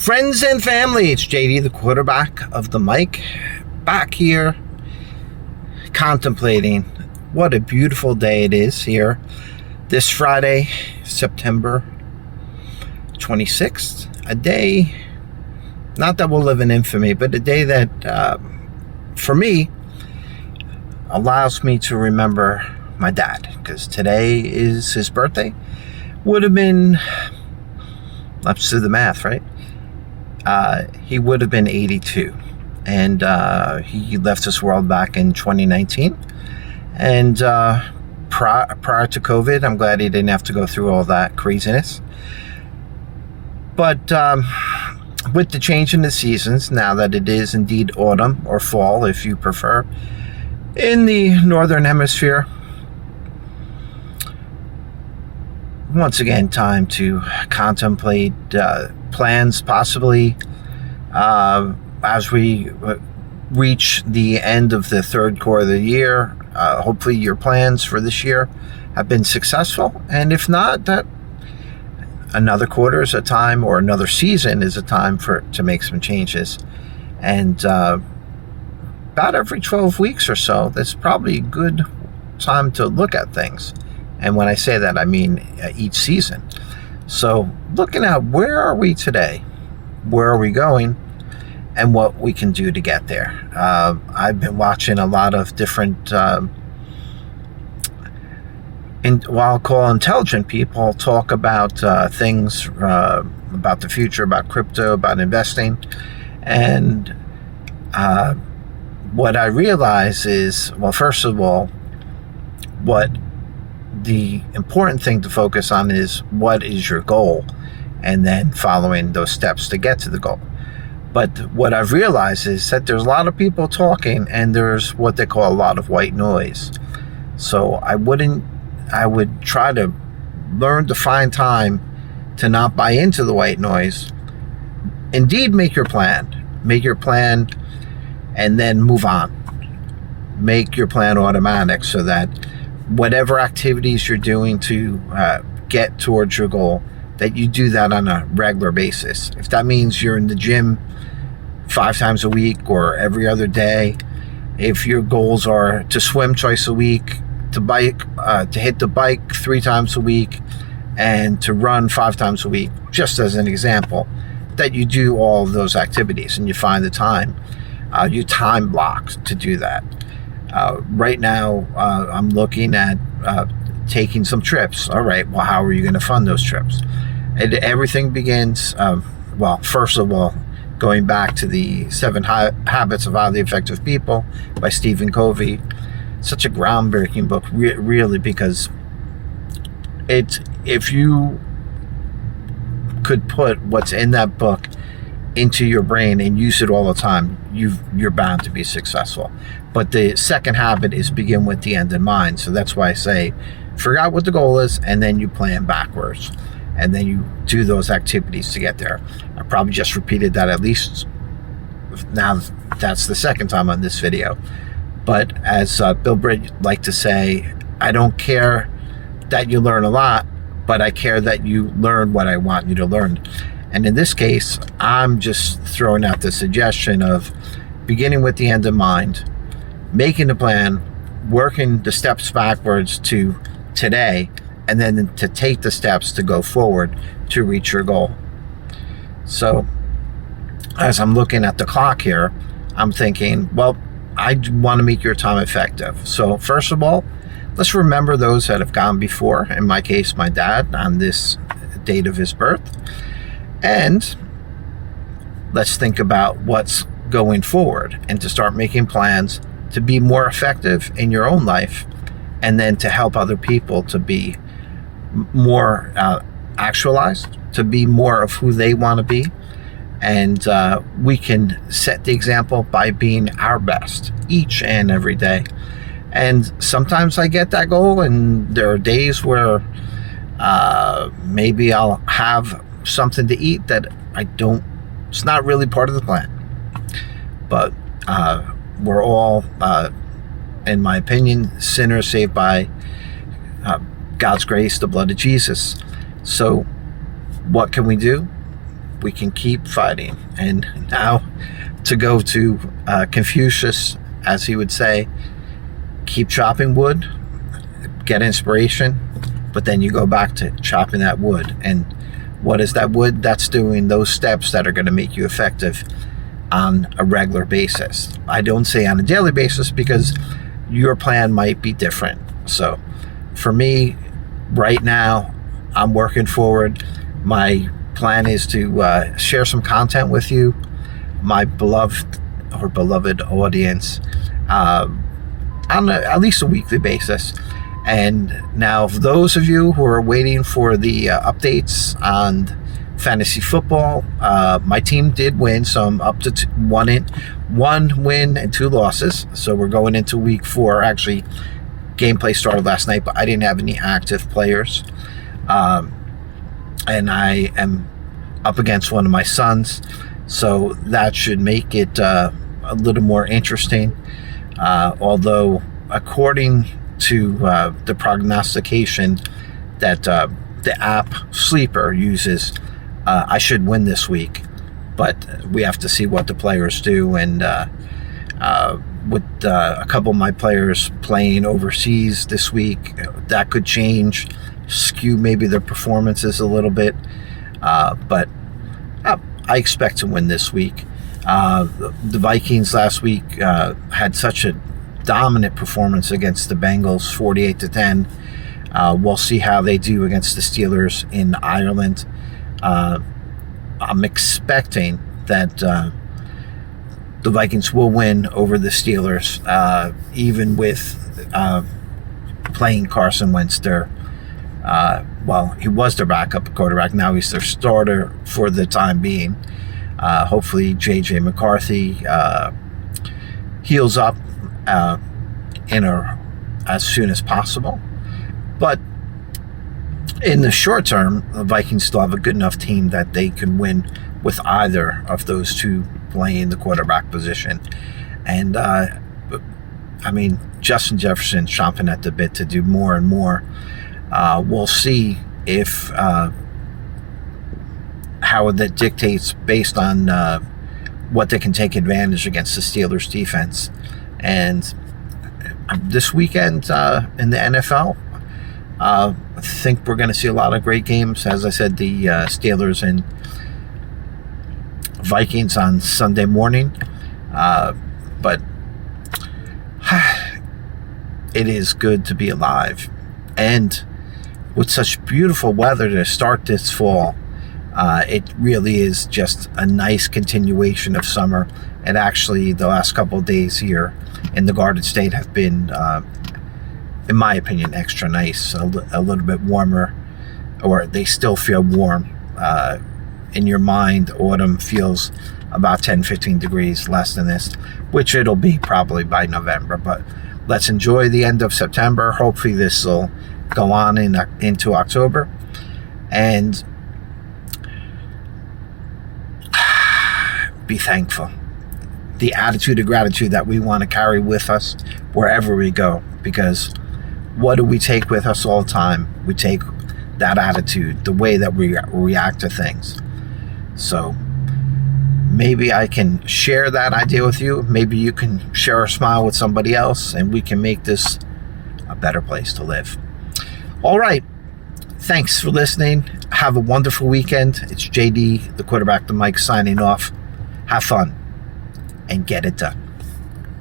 Friends and family, it's JD, the quarterback of the mic, back here contemplating what a beautiful day it is here this Friday, September 26th. A day, not that we'll live in infamy, but a day that, for me, allows me to remember my dad, because today is his birthday. Would have been, let's do the math, right? He would have been 82, and he left this world back in 2019. And prior to COVID, I'm glad he didn't have to go through all that craziness. But with the change in the seasons, now that it is indeed autumn or fall, if you prefer, in the northern hemisphere, once again, time to contemplate plans, possibly as we reach the end of the third quarter of the year. Hopefully your plans for this year have been successful, and if not, that another quarter is a time, or another season is a time to make some changes. And about every 12 weeks or so, that's probably a good time to look at things. And when I say that, I mean each season. So looking at where are we today, where are we going, and what we can do to get there. I've been watching a lot of different, what I'll call intelligent people talk about things about the future, about crypto, about investing. And what I realize is, well, first of all, what the important thing to focus on is what is your goal, and then following those steps to get to the goal. But what I've realized is that there's a lot of people talking, and there's what they call a lot of white noise. So I would try to learn to find time to not buy into the white noise. Indeed, make your plan, and then move on. Make your plan automatic, so that whatever activities you're doing to get towards your goal, that you do that on a regular basis. If that means you're in the gym 5 times a week or every other day, if your goals are to swim twice a week, to hit the bike 3 times a week, and to run 5 times a week, just as an example, that you do all of those activities and you find the time, you time block to do that. Right now, I'm looking at taking some trips. All right, well, how are you going to fund those trips? And everything begins, well, first of all, going back to the 7 Habits of Highly Effective People by Stephen Covey. Such a groundbreaking book, really, because if you could put what's in that book into your brain and use it all the time, you're bound to be successful. But the second habit is begin with the end in mind. So that's why I say figure out what the goal is, and then you plan backwards, and then you do those activities to get there. I probably just repeated that at least, now that's the second time on this video. But as Bill Britt liked to say, I don't care that you learn a lot, but I care that you learn what I want you to learn. And in this case, I'm just throwing out the suggestion of beginning with the end in mind, making the plan, working the steps backwards to today, and then to take the steps to go forward to reach your goal. So as I'm looking at the clock here, I'm thinking, well, I want to make your time effective. So first of all, let's remember those that have gone before. In my case, my dad, on this date of his birth. And let's think about what's going forward, and to start making plans to be more effective in your own life, and then to help other people to be more actualized, to be more of who they want to be. And we can set the example by being our best each and every day. And sometimes I get that goal, and there are days where maybe I'll have something to eat that it's not really part of the plan. But we're all, in my opinion, sinners saved by God's grace, the blood of Jesus. So what can we do? we can keep fighting. And now to go to Confucius, as he would say, keep chopping wood, get inspiration, but then you go back to chopping that wood. And what is that wood? That's doing those steps that are going to make you effective on a regular basis. I don't say on a daily basis because your plan might be different. So for me, right now, I'm working forward. My plan is to share some content with you, my beloved audience, on at least a weekly basis. And now, for those of you who are waiting for the updates on fantasy football, my team did win, so I'm up to one win and 2 losses. So we're going into week 4. Actually, gameplay started last night, but I didn't have any active players. And I am up against one of my sons, so that should make it a little more interesting. Although, according to the prognostication that the app Sleeper uses, I should win this week, but we have to see what the players do. And with a couple of my players playing overseas this week, that could change, skew maybe their performances a little bit. But I expect to win this week. The Vikings last week had such a dominant performance against the Bengals, 48-10. We'll see how they do against the Steelers in Ireland. I'm expecting that the Vikings will win over the Steelers, even with playing Carson Wentz there. Well, he was their backup quarterback. Now he's their starter for the time being. Hopefully, J.J. McCarthy heals up as soon as possible. But in the short term, the Vikings still have a good enough team that they can win with either of those two playing the quarterback position. And, I mean, Justin Jefferson chomping at the bit to do more and more. We'll see if how that dictates based on what they can take advantage against the Steelers defense. And this weekend in the NFL, I think we're going to see a lot of great games. As I said, the Steelers and Vikings on Sunday morning. But it is good to be alive. And with such beautiful weather to start this fall, it really is just a nice continuation of summer. And actually, the last couple of days here in the Garden State have been, in my opinion, extra nice. A little bit warmer, or they still feel warm. In your mind, autumn feels about 10-15 degrees less than this, which it'll be probably by November. But let's enjoy the end of September. Hopefully this will go on into October. And be thankful. The attitude of gratitude that we want to carry with us wherever we go. Because what do we take with us all the time? We take that attitude, the way that we react to things. So maybe I can share that idea with you. Maybe you can share a smile with somebody else, and we can make this a better place to live. All right. Thanks for listening. Have a wonderful weekend. It's JD, the quarterback, the Mike, signing off. Have fun and get it done.